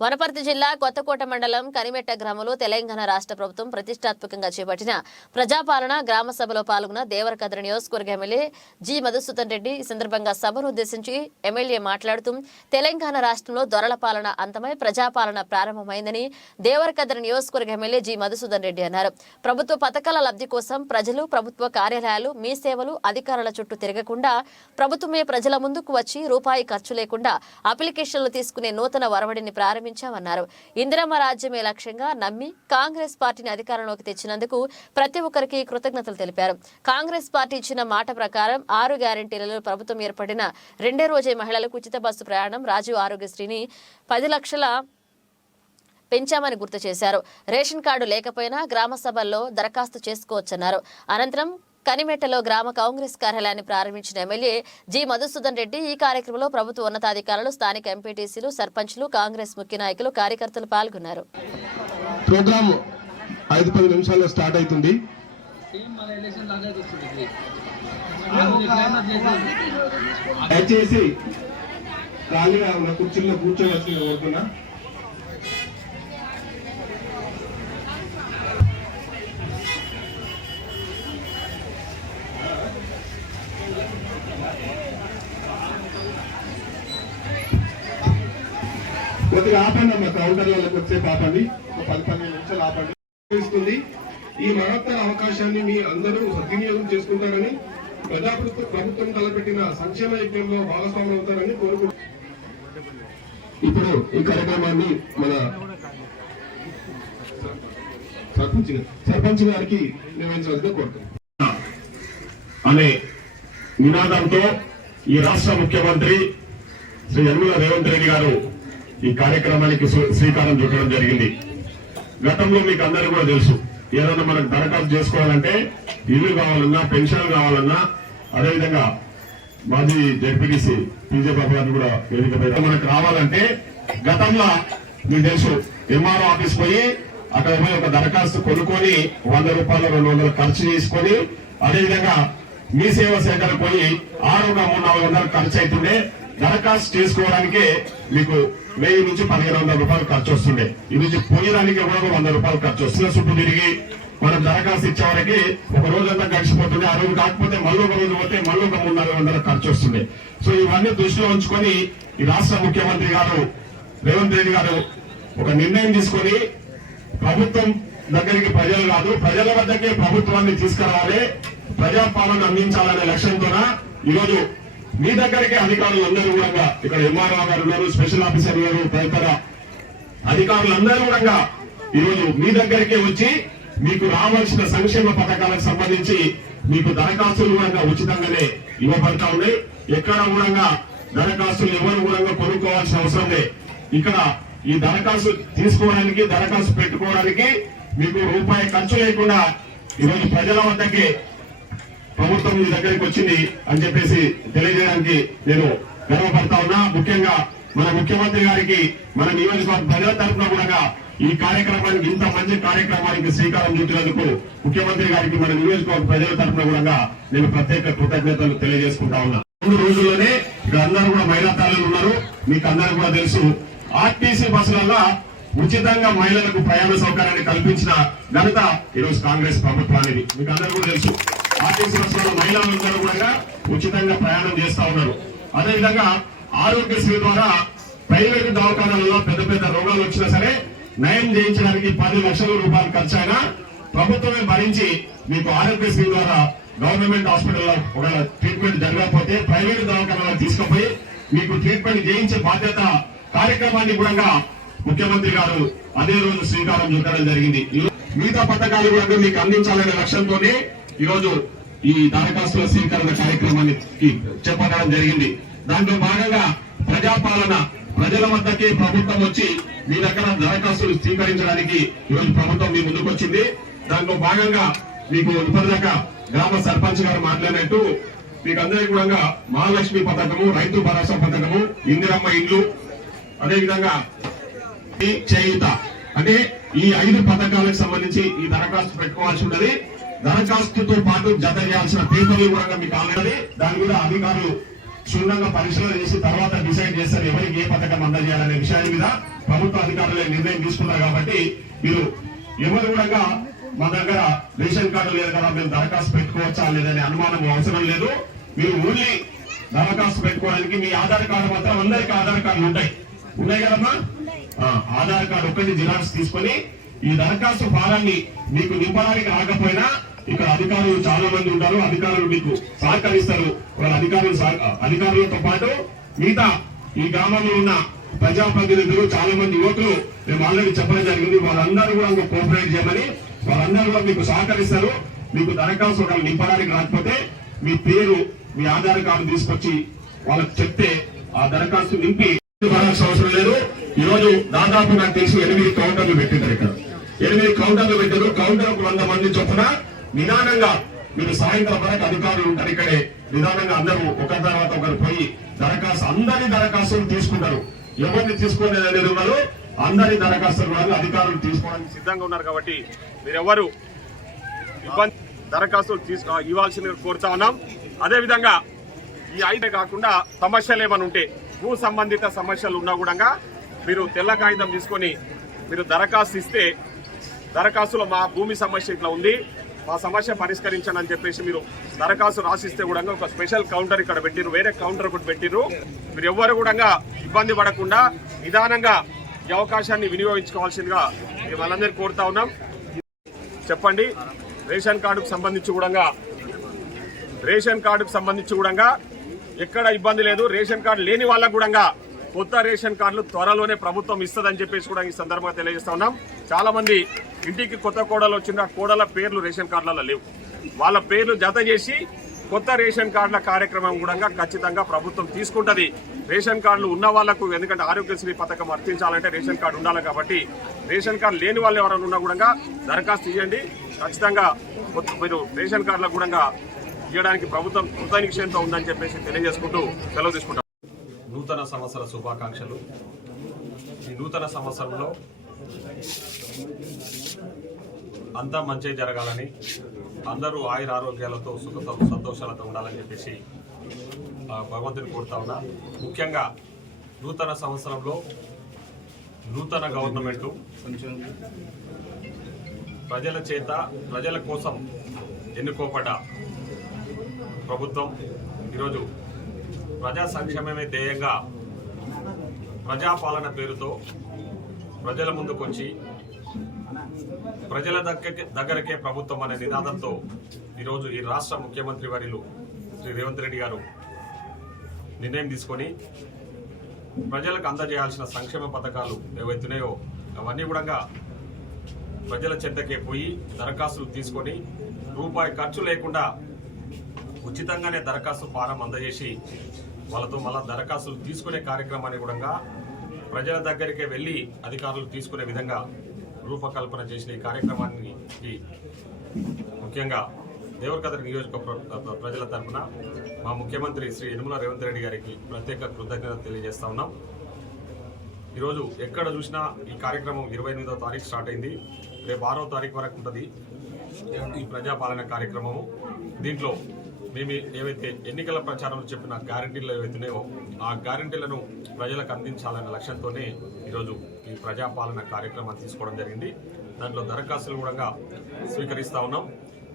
వనపర్తి జిల్లా కొత్తకోట మండలం కనిమెట్ట గ్రామంలో తెలంగాణ రాష్ట్ర ప్రభుత్వం ప్రతిష్టాత్మకంగా చేపట్టిన ప్రజాపాలన గ్రామ సభలో పాల్గొన్న దేవరకద్ర నియోజకవర్గ ఎమ్మెల్యే జి మధుసూదన్ రెడ్డి ఈ సందర్భంగా సభను ఉద్దేశించి ఎమ్మెల్యే మాట్లాడుతూ తెలంగాణ రాష్ట్రంలో దొరల పాలన అంతమై ప్రజాపాలన ప్రారంభమైందని దేవరకద్ర నియోజకవర్గ ఎమ్మెల్యే జి మధుసూదన్ రెడ్డి అన్నారు. ప్రభుత్వ పథకాల లబ్ధి కోసం ప్రజలు ప్రభుత్వ కార్యాలయాలు మీ సేవలు అధికారుల చుట్టూ తిరగకుండా ప్రభుత్వమే ప్రజల ముందుకు వచ్చి రూపాయి ఖర్చు లేకుండా అప్లికేషన్లు తీసుకునే నూతన వరవడిని ప్రారంభించామన్నారు. ఇందిరమ్మ రాజ్యమే లక్ష్యంగా నమ్మి కాంగ్రెస్ పార్టీని అధికారంలోకి తెచ్చినందుకు ప్రతి ఒక్కరికి కృతజ్ఞతలు తెలిపారు. కాంగ్రెస్ పార్టీ ఇచ్చిన మాట ప్రకారం ఆరు గ్యారంటీలలో ప్రభుత్వం ఏర్పడిన రెండే రోజే మహిళలకు ఉచిత బస్సు ప్రయాణం రాజీవ్ ఆరోగ్యశ్రీని పది లక్షల పెంచామని గుర్తు చేశారు. రేషన్ కార్డు లేకపోయినా గ్రామ సభల్లో దరఖాస్తు చేసుకోవచ్చన్నారు. అనంతరం కనిమెట్టలో గ్రామ కాంగ్రెస్ కార్యాలయాన్ని ప్రారంభించిన ఎమ్మెల్యే జి మధుసూదన్ రెడ్డి ఈ కార్యక్రమంలో ప్రభుత్వ ఉన్నతాధికారులు స్థానిక ఎంపీటీసీలు సర్పంచ్లు కాంగ్రెస్ ముఖ్య నాయకులు కార్యకర్తలు పాల్గొన్నారు. ప్రోగ్రామ్ ఐదు పది నిమిషాల్లో స్టార్ట్ అవుతుంది. దయచేసి ఖాళీగా ఉన్న కుర్చీల్లో కూర్చోవలసి కోరుతున్నా కొద్దిగా ఆపండి అమ్మ కౌంటర్లకు వచ్చే ఆపండి ఒక పది పదిహేను నిమిషాలు ఆపండి. ఇస్తుంది ఈ మహత్తర అవకాశాన్ని మీ అందరూ సద్వినియోగం చేసుకుంటారని ప్రజాప్రభుత్వ ప్రభుత్వం తలపెట్టిన సంక్షేమ యజ్ఞంలో భాగస్వాములు అవుతారని కోరుకుంటున్నాను ఇప్పుడు ఈ కార్యక్రమాన్ని మన సర్పంచ్ సర్పంచ్ గారికి నిర్వహించవలసిందిగా కోరుతున్నాను అనే నినాదంతో ఈ రాష్ట్ర ముఖ్యమంత్రి శ్రీ యనుమల రేవంత్ రెడ్డి గారు ఈ కార్యక్రమానికి శ్రీకారం చుట్టడం జరిగింది. గతంలో మీకు అందరూ కూడా తెలుసు. ఏదైనా మనకు దరఖాస్తు చేసుకోవాలంటే ఇల్లు కావాలన్నా పెన్షన్ కావాలన్నా అదేవిధంగా మాజీ జడ్పీటీసీ పీజే బాబు గారిని కూడా వేదిక మనకు రావాలంటే గతంలో మీకు తెలుసు ఎంఆర్ఓ ఆఫీస్ పోయి అక్కడ పోయి ఒక దరఖాస్తు కొనుక్కొని వంద రూపాయలు రెండు వందలు ఖర్చు చేసుకొని అదేవిధంగా మీ సేవ సేకరణ పోయి ఆరు మూడు నాలుగు వందలు ఖర్చు అవుతుండే దరఖాస్తు చేసుకోవడానికే మీకు వెయ్యి నుంచి పదిహేను వందల రూపాయలు ఖర్చు వస్తుండే. ఇది నుంచి పోయడానికి కూడా వంద రూపాయలు ఖర్చు వస్తుంది. చుట్టూ తిరిగి మనం దరఖాస్తు ఇచ్చేవారికి ఒక రోజంతా గడిచిపోతుంది ఆ రోజు కాకపోతే మళ్ళీ ఒక రోజు పోతే మళ్ళీ ఒక మూడు నాలుగు వందల ఖర్చు వస్తుంది సో ఇవన్నీ దృష్టిలో ఉంచుకొని ఈ రాష్ట్ర ముఖ్యమంత్రి గారు రేవంత్ రెడ్డి గారు ఒక నిర్ణయం తీసుకొని ప్రభుత్వం దగ్గరికి ప్రజలు కాదు ప్రజల వద్దకే ప్రభుత్వాన్ని తీసుకురావాలి ప్రజాపాలన అందించాలనే లక్ష్యంతోన ఈరోజు మీ దగ్గరికి అధికారులు అందరూ కూడా ఇక్కడ ఎంఆర్ఆర్ గారు ఉన్నారు స్పెషల్ ఆఫీసర్ గారు తదితర అధికారులందరూ కూడా ఈరోజు మీ దగ్గరికే వచ్చి మీకు రావాల్సిన సంక్షేమ పథకాలకు సంబంధించి మీకు దరఖాస్తులు కూడా ఉచితంగానే ఇవ్వబడతా ఉన్నాయి. ఎక్కడ కూడా దరఖాస్తులు ఎవరు కూడా కొనుక్కోవాల్సిన అవసరం లేదు. ఇక్కడ ఈ దరఖాస్తు తీసుకోవడానికి దరఖాస్తు పెట్టుకోవడానికి మీకు రూపాయి ఖర్చు లేకుండా ఈరోజు ప్రజల వద్దకే ప్రభుత్వం మీ దగ్గరికి వచ్చింది అని చెప్పేసి తెలియజేయడానికి నేను గర్వపడతా ఉన్నా. ముఖ్యంగా మన ముఖ్యమంత్రి గారికి మన నియోజకవర్గ ప్రజల తరఫున కూడా ఈ కార్యక్రమానికి ఇంత మంచి కార్యక్రమానికి శ్రీకారం చుట్టినందుకు ముఖ్యమంత్రి గారికి మన నియోజకవర్గ ప్రజల తరఫున కూడా నేను ప్రత్యేక కృతజ్ఞతలు తెలియజేసుకుంటా ఉన్నా. మూడు రోజుల్లోనే ఇక్కడ అందరూ కూడా మహిళా తల్లులు ఉన్నారు. మీకు అందరూ కూడా తెలుసు. ఆర్టీసీ బస్సులలో ఉచితంగా మహిళలకు ప్రయాణ సౌకర్యాన్ని కల్పించిన ఘనత ఈరోజు కాంగ్రెస్ ప్రభుత్వానికి మీకు అందరూ కూడా తెలుసు. ఆర్టీసీ బస్సులలో మహిళలందరూ కూడా ఉచితంగా ప్రయాణం చేస్తా ఉన్నారు. అదేవిధంగా ఆరోగ్యశ్రీ ద్వారా ప్రైవేటు దవాఖానాలలో పెద్ద పెద్ద రోగాలు వచ్చినా సరే నయం చేయించడానికి పది లక్షల రూపాయలు ఖర్చు అయినా ప్రభుత్వమే భరించి మీకు ఆరోగ్యశ్రీ ద్వారా గవర్నమెంట్ హాస్పిటల్లో ఒక ట్రీట్మెంట్ జరగకపోతే ప్రైవేట్ దవాఖానాలకు తీసుకుపోయి మీకు ట్రీట్మెంట్ చేయించే బాధ్యత కార్యక్రమాన్ని కూడా ముఖ్యమంత్రి గారు అదే రోజు శ్రీకారం చుట్టడం జరిగింది. మిగతా పథకాలు కూడా మీకు అందించాలనే లక్ష్యంతోనే ఈ రోజు ఈ దరఖాస్తుల స్వీకరణ కార్యక్రమాన్ని చెప్పడం చేపట్టడం జరిగింది. దాంట్లో భాగంగా ప్రజాపాలన ప్రజల వద్దకే ప్రభుత్వం వచ్చి మీ దగ్గర దరఖాస్తులు స్వీకరించడానికి ఈరోజు ప్రభుత్వం మీ ముందుకు వచ్చింది. దాంట్లో భాగంగా మీకు ఇప్పటిదాకా గ్రామ సర్పంచ్ గారు మాట్లాడినట్టు మీకు అందరికీ కూడా మహాలక్ష్మి పథకము రైతు భరోసా పథకము ఇందిరమ్మ ఇండ్లు అదేవిధంగా చేయుత. అంటే ఈ ఐదు పథకాలకు సంబంధించి ఈ దరఖాస్తు పెట్టుకోవాల్సి ఉన్నది. దరఖాస్తుతో పాటు జత చేయాల్సిన పేపర్లు కూడా మీకు ఆల్రెడీ దాని మీద అధికారులు క్షుణ్ణంగా పరిశీలన చేసి తర్వాత డిసైడ్ చేస్తారు ఎవరికి ఏ పథకం అందజేయాలనే విషయాల మీద ప్రభుత్వ అధికారులే నిర్ణయం తీసుకున్నారు కాబట్టి మీరు ఎవరు కూడా మా దగ్గర రేషన్ కార్డు లేదు కదా మేము దరఖాస్తు పెట్టుకోవచ్చా లేదనే అనుమానం అవసరం లేదు. మీరు ఓన్లీ దరఖాస్తు పెట్టుకోవడానికి మీ ఆధార్ కార్డు మాత్రం అందరికీ ఆధార్ కార్డులు ఉంటాయి. ఉన్నాయి కదమ్మా? ఆధార్ కార్డు ఒకటి జిరాక్స్ తీసుకొని ఈ దరఖాస్తు ఫారాన్ని మీకు నింపడానికి రాకపోయినా ఇక్కడ అధికారులు చాలా మంది ఉంటారు అధికారులు మీకు సహకరిస్తారు. వాళ్ళ అధికారులు అధికారులతో పాటు మిగతా ఈ గ్రామంలో ఉన్న ప్రజాప్రతినిధులు చాలా మంది యువకులు మేము ఆల్రెడీ చెప్పడం జరిగింది వాళ్ళందరూ కూడా ఇంకా కోఆపరేట్ చేయమని వాళ్ళందరూ కూడా మీకు సహకరిస్తారు. మీకు దరఖాస్తు ఒకవేళ నింపడానికి రాకపోతే మీ పేరు మీ ఆధార్ కార్డు తీసుకొచ్చి వాళ్ళకి చెప్తే ఆ దరఖాస్తు నింపి అవసరం లేదు. ఈ రోజు దాదాపు నాకు తెలిసి ఎనిమిది కౌంటర్లు పెట్టింటారు ఇక్కడ. ఎనిమిది కౌంటర్లు పెట్టారు కౌంటర్ ఒక వంద మంది చొప్పున నిదానంగా మీరు సాయంత్రం వరకు అధికారులు ఉంటారు ఇక్కడే. నిదానంగా అందరూ ఒక తర్వాత ఒకరు పోయి దరఖాస్తు అందరి దరఖాస్తులు తీసుకుంటారు. ఎవరిని తీసుకునేది ఉన్నారు. అందరి దరఖాస్తులు కూడా అధికారులు తీసుకోవడానికి సిద్ధంగా ఉన్నారు కాబట్టి మీరెవరు ఇబ్బంది దరఖాస్తులు తీసు ఇవ్వాల్సిన ఇవ్వాల్సిందిగా కోరుతా ఉన్నాం. అదేవిధంగా ఈ ఐదే కాకుండా సమస్యలు ఏమైనా ఉంటే భూ సంబంధిత సమస్యలు ఉన్నా కూడా మీరు తెల్ల కాగితం తీసుకొని మీరు దరఖాస్తు ఇస్తే దరఖాస్తులో మా భూమి సమస్య ఇట్లా ఉంది. మా సమస్య పరిష్కరించండి అని చెప్పేసి మీరు దరఖాస్తు రాసిస్తే కూడా ఒక స్పెషల్ కౌంటర్ ఇక్కడ పెట్టిరు వేరే కౌంటర్ ఒకటి పెట్టిరు మీరు ఎవ్వరు కూడా ఇబ్బంది పడకుండా నిదానంగా ఈ అవకాశాన్ని వినియోగించుకోవాల్సిందిగా మేము వాళ్ళందరినీ కోరుతా ఉన్నాం. చెప్పండి రేషన్ కార్డుకు సంబంధించి కూడా రేషన్ కార్డుకు సంబంధించి కూడా ఎక్కడ ఇబ్బంది లేదు. రేషన్ కార్డు లేని వాళ్ళకు కూడా కొత్త రేషన్ కార్డులు త్వరలోనే ప్రభుత్వం ఇస్తుందని చెప్పేసి కూడా ఈ సందర్భంగా తెలియజేస్తా ఉన్నాం. చాలా మంది ఇంటికి కొత్త కోడలు వచ్చిన కోడల పేర్లు రేషన్ కార్డులలో లేవు. వాళ్ళ పేర్లు జత చేసి కొత్త రేషన్ కార్డుల కార్యక్రమం కూడా ఖచ్చితంగా ప్రభుత్వం తీసుకుంటది. రేషన్ కార్డులు ఉన్న వాళ్ళకు ఎందుకంటే ఆరోగ్యశ్రీ పథకం వర్తించాలంటే రేషన్ కార్డు ఉండాలి కాబట్టి రేషన్ కార్డు లేని వాళ్ళు ఎవరైనా ఉన్నా కూడా దరఖాస్తు ఇవ్వండి ఖచ్చితంగా మీరు రేషన్ కార్డులకు కూడా ఇవ్వడానికి ప్రభుత్వం కృతనిశ్చయంతో ఉందని చెప్పేసి తెలియజేసుకుంటూ సెలవు తీసుకుంటాం. నూతన సంవత్సర శుభాకాంక్షలు. ఈ నూతన సంవత్సరంలో అంతా మంచి జరగాలని అందరూ ఆయుర ఆరోగ్యాలతో సుఖ సంతోషాలతో ఉండాలని చెప్పేసి భగవంతుని కోరుతా ఉన్నా. ముఖ్యంగా నూతన సంవత్సరంలో నూతన గవర్నమెంట్ ప్రజల చేత ప్రజల కోసం ఎన్నుకోబడ్డ ప్రభుత్వం ఈరోజు ప్రజా సంక్షేమమే ధ్యేయంగా ప్రజాపాలన పేరుతో ప్రజల ముందుకొచ్చి ప్రజల దగ్గర దగ్గరకే ప్రభుత్వం అనే నినాదంతో ఈరోజు ఈ రాష్ట్ర ముఖ్యమంత్రి వర్యులు శ్రీ రేవంత్ రెడ్డి గారు నిర్ణయం తీసుకొని ప్రజలకు అందజేయాల్సిన సంక్షేమ పథకాలు ఏవైతున్నాయో అవన్నీ కూడా ప్రజల చెంతకే పోయి దరఖాస్తులు తీసుకొని రూపాయి ఖర్చు లేకుండా ఉచితంగానే దరఖాస్తు ఫారం అందజేసి వాళ్ళతో మళ్ళా దరఖాస్తులు తీసుకునే కార్యక్రమాన్ని కూడా ప్రజల దగ్గరికే వెళ్ళి అధికారులు తీసుకునే విధంగా రూపకల్పన చేసిన ఈ కార్యక్రమాన్ని ముఖ్యంగా దేవరకద్ర నియోజకవర్గ ప్రజల తరఫున మా ముఖ్యమంత్రి శ్రీ యనుమల రేవంత్ రెడ్డి గారికి ప్రత్యేక కృతజ్ఞత తెలియజేస్తా ఉన్నాం. ఈరోజు ఎక్కడ చూసినా ఈ కార్యక్రమం ఇరవై ఎనిమిదో తారీఖు స్టార్ట్ అయింది. రేపు ఆరో తారీఖు వరకు ఉంటుంది ఈ ప్రజాపాలన కార్యక్రమము. దీంట్లో మేము ఏవైతే ఎన్నికల ప్రచారంలో చెప్పిన గ్యారంటీలు ఏవైతున్నాయో ఆ గ్యారంటీలను ప్రజలకు అందించాలనే లక్ష్యంతోనే ఈరోజు ఈ ప్రజాపాలన కార్యక్రమాన్ని తీసుకోవడం జరిగింది. దాంట్లో దరఖాస్తులు కూడా స్వీకరిస్తా ఉన్నాం.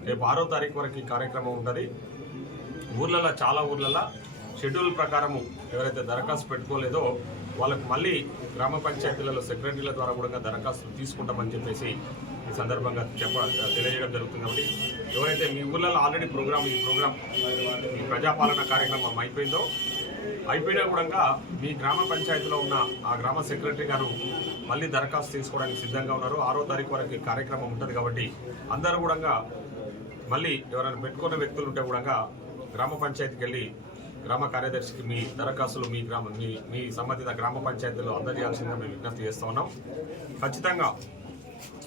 రేపు ఆరో తారీఖు వరకు ఈ కార్యక్రమం ఉంటుంది. ఊర్లలో చాలా ఊర్లలో షెడ్యూల్ ప్రకారము ఎవరైతే దరఖాస్తు పెట్టుకోలేదో వాళ్ళకు మళ్ళీ గ్రామ పంచాయతీలలో సెక్రటరీల ద్వారా కూడా దరఖాస్తులు తీసుకుంటామని చెప్పేసి ఈ సందర్భంగా చెప్ప తెలియజేయడం జరుగుతుంది కాబట్టి ఎవరైతే మీ ఊర్లలో ఆల్రెడీ ప్రోగ్రామ్ ఈ ప్రోగ్రామ్ ఈ ప్రజాపాలన కార్యక్రమం అయిపోయిందో అయిపోయినా కూడా మీ గ్రామ పంచాయతీలో ఉన్న ఆ గ్రామ సెక్రటరీ గారు మళ్ళీ దరఖాస్తు తీసుకోవడానికి సిద్ధంగా ఉన్నారు. ఆరో తారీఖు వరకు ఈ కార్యక్రమం ఉంటుంది కాబట్టి అందరూ కూడా మళ్ళీ ఎవరైనా పెట్టుకున్న వ్యక్తులు ఉంటే కూడా గ్రామ పంచాయతీకి వెళ్ళి గ్రామ కార్యదర్శికి మీ దరఖాస్తులు మీ గ్రామ మీ మీ సంబంధిత గ్రామ పంచాయతీలో అందజేయాల్సిందిగా మేము విజ్ఞప్తి చేస్తూ ఉన్నాం. ఖచ్చితంగా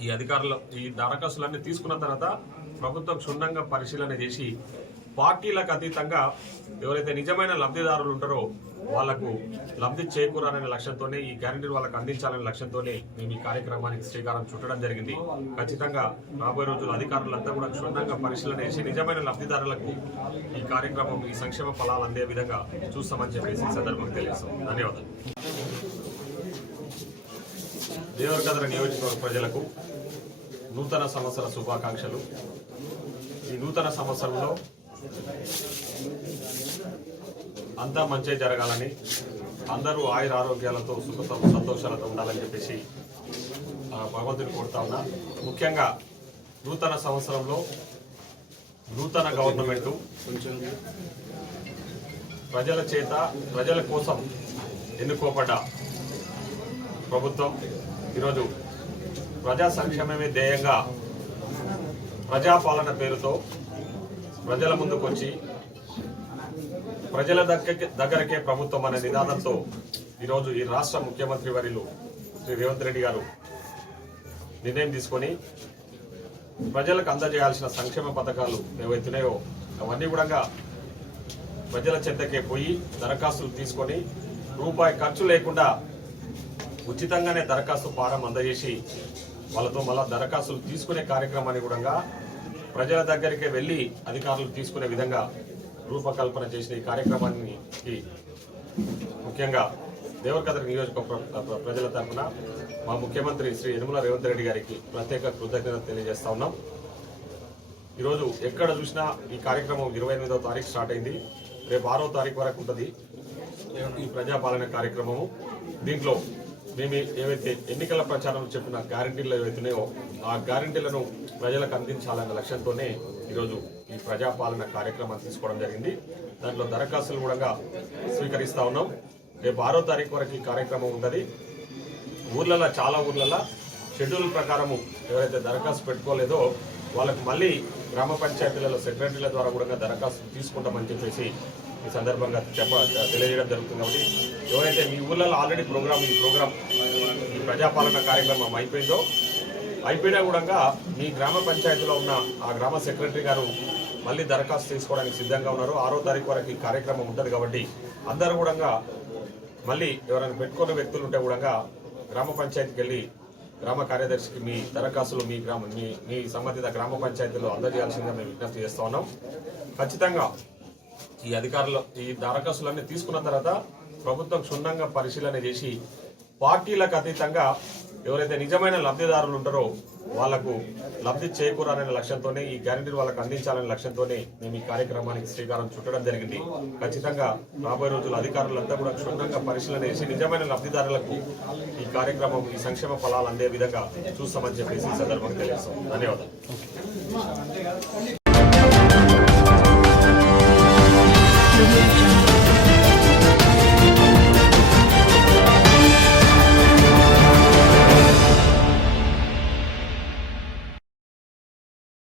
ఈ అధికారులు ఈ దరఖాస్తులన్నీ తీసుకున్న తర్వాత ప్రభుత్వం క్షుణ్ణంగా పరిశీలన చేసి పార్టీలకు అతీతంగా ఎవరైతే నిజమైన లబ్ధిదారులు ఉంటారో వాళ్ళకు లబ్ధి చేకూరాలనే లక్ష్యంతోనే ఈ గ్యారంటీ వాళ్ళకు అందించాలనే లక్ష్యంతోనే మేము ఈ కార్యక్రమానికి శ్రీకారం చుట్టడం జరిగింది. ఖచ్చితంగా రాబోయే రోజులు అధికారులంతా కూడా క్షుణ్ణంగా పరిశీలన చేసి నిజమైన లబ్ధిదారులకు ఈ కార్యక్రమం ఈ సంక్షేమ ఫలాలు అందే విధంగా చూస్తామని చెప్పేసి సందర్భంగా తెలియజేస్తాం. ధన్యవాదాలు. దేవరకద్ర నియోజకవర్గ ప్రజలకు నూతన సంవత్సర శుభాకాంక్షలు. ఈ నూతన సంవత్సరంలో అంతా మంచి జరగాలని అందరూ ఆయుర ఆరోగ్యాలతో సుఖతో సంతోషాలతో ఉండాలని చెప్పేసి భగవంతుని కోరుతా ఉన్నా. ముఖ్యంగా నూతన సంవత్సరంలో నూతన గవర్నమెంట్ ప్రజల చేత ప్రజల కోసం ఎన్నుకోబడ్డ ప్రభుత్వం. ఈరోజు ప్రజా సంక్షేమమే ధ్యేయంగా ప్రజాపాలన పేరుతో ప్రజల ముందుకు వచ్చి ప్రజల దగ్గరికి దగ్గరకే ప్రభుత్వం అనే నినాదంతో ఈరోజు ఈ రాష్ట్ర ముఖ్యమంత్రి వర్యులు శ్రీ రేవంత్ రెడ్డి గారు నిర్ణయం తీసుకొని ప్రజలకు అందజేయాల్సిన సంక్షేమ పథకాలు ఏవైతున్నాయో అవన్నీ కూడా ప్రజల చెంతకే పోయి దరఖాస్తులు తీసుకొని రూపాయి ఖర్చు లేకుండా ఉచితంగానే దరఖాస్తు ఫారం అందజేసి వాళ్ళతో మళ్ళా దరఖాస్తులు తీసుకునే కార్యక్రమాన్ని కూడా ప్రజల దగ్గరికే వెళ్ళి అధికారులు తీసుకునే విధంగా రూపకల్పన చేసిన ఈ కార్యక్రమాన్ని ముఖ్యంగా దేవరకథ నియోజకవర్గ ప్రజల తరఫున మా ముఖ్యమంత్రి శ్రీ యనుమల రేవంత్ రెడ్డి గారికి ప్రత్యేక కృతజ్ఞత తెలియజేస్తా ఉన్నాం. ఈరోజు ఎక్కడ చూసినా ఈ కార్యక్రమం ఇరవై ఎనిమిదవ తారీఖు స్టార్ట్ అయింది. రేపు ఆరో తారీఖు వరకు ఉంటుంది ఈ ప్రజాపాలన కార్యక్రమము. దీంట్లో మేము ఏవైతే ఎన్నికల ప్రచారం చెప్పిన గ్యారంటీలు ఏవైతున్నాయో ఆ గ్యారంటీలను ప్రజలకు అందించాలన్న లక్ష్యంతోనే ఈరోజు ఈ ప్రజాపాలన కార్యక్రమం తీసుకోవడం జరిగింది. దాంట్లో దరఖాస్తులు కూడా స్వీకరిస్తూ ఉన్నాం. రేపు ఆరో తారీఖు వరకు ఈ కార్యక్రమం ఉంటుంది. ఊర్లలో చాలా ఊర్లలో షెడ్యూల్ ప్రకారము ఎవరైతే దరఖాస్తు పెట్టుకోలేదో వాళ్ళకి మళ్ళీ గ్రామ పంచాయతీలలో సెక్రటరీల ద్వారా కూడా దరఖాస్తు తీసుకుంటామని చెప్పేసి ఈ సందర్భంగా చెప్ప తెలియజేయడం జరుగుతుంది కాబట్టి ఎవరైతే మీ ఊర్లలో ఆల్రెడీ ప్రోగ్రామ్ ఈ ప్రోగ్రామ్ ఈ ప్రజాపాలన కార్యక్రమం అయిపోయిందో అయిపోయినా కూడా మీ గ్రామ పంచాయతీలో ఉన్న ఆ గ్రామ సెక్రటరీ గారు మళ్ళీ దరఖాస్తు తీసుకోవడానికి సిద్ధంగా ఉన్నారు. ఆరో తారీఖు వరకు ఈ కార్యక్రమం ఉంటుంది కాబట్టి అందరూ కూడా మళ్ళీ ఎవరైనా పెట్టుకున్న వ్యక్తులు ఉంటే కూడా గ్రామ పంచాయతీకి వెళ్ళి గ్రామ కార్యదర్శికి మీ దరఖాస్తులు మీ గ్రామ మీ మీ సంబంధిత గ్రామ పంచాయతీలో అందజేయాల్సిందిగా మేము విజ్ఞప్తి చేస్తూ ఉన్నాం. ఖచ్చితంగా ఈ అధికారులు ఈ దరఖాస్తులన్నీ తీసుకున్న తర్వాత ప్రభుత్వం క్షుణ్ణంగా పరిశీలన చేసి పార్టీలకు అతీతంగా ఎవరైతే నిజమైన లబ్ధిదారులు ఉంటారో వాళ్ళకు లబ్ధి చేకూరాలనే లక్ష్యంతోనే ఈ గ్యారంటీ వాళ్ళకు అందించాలనే లక్ష్యంతోనే మేము ఈ కార్యక్రమానికి శ్రీకారం చుట్టడం జరిగింది. ఖచ్చితంగా రాబోయే రోజులు అధికారులంతా కూడా క్షుణ్ణంగా పరిశీలన చేసి నిజమైన లబ్ధిదారులకు ఈ కార్యక్రమం ఈ సంక్షేమ ఫలాలు అందే విధంగా చూస్తామని చెప్పేసి సందర్భంగా తెలియజేస్తాం. ధన్యవాదాలు. Audio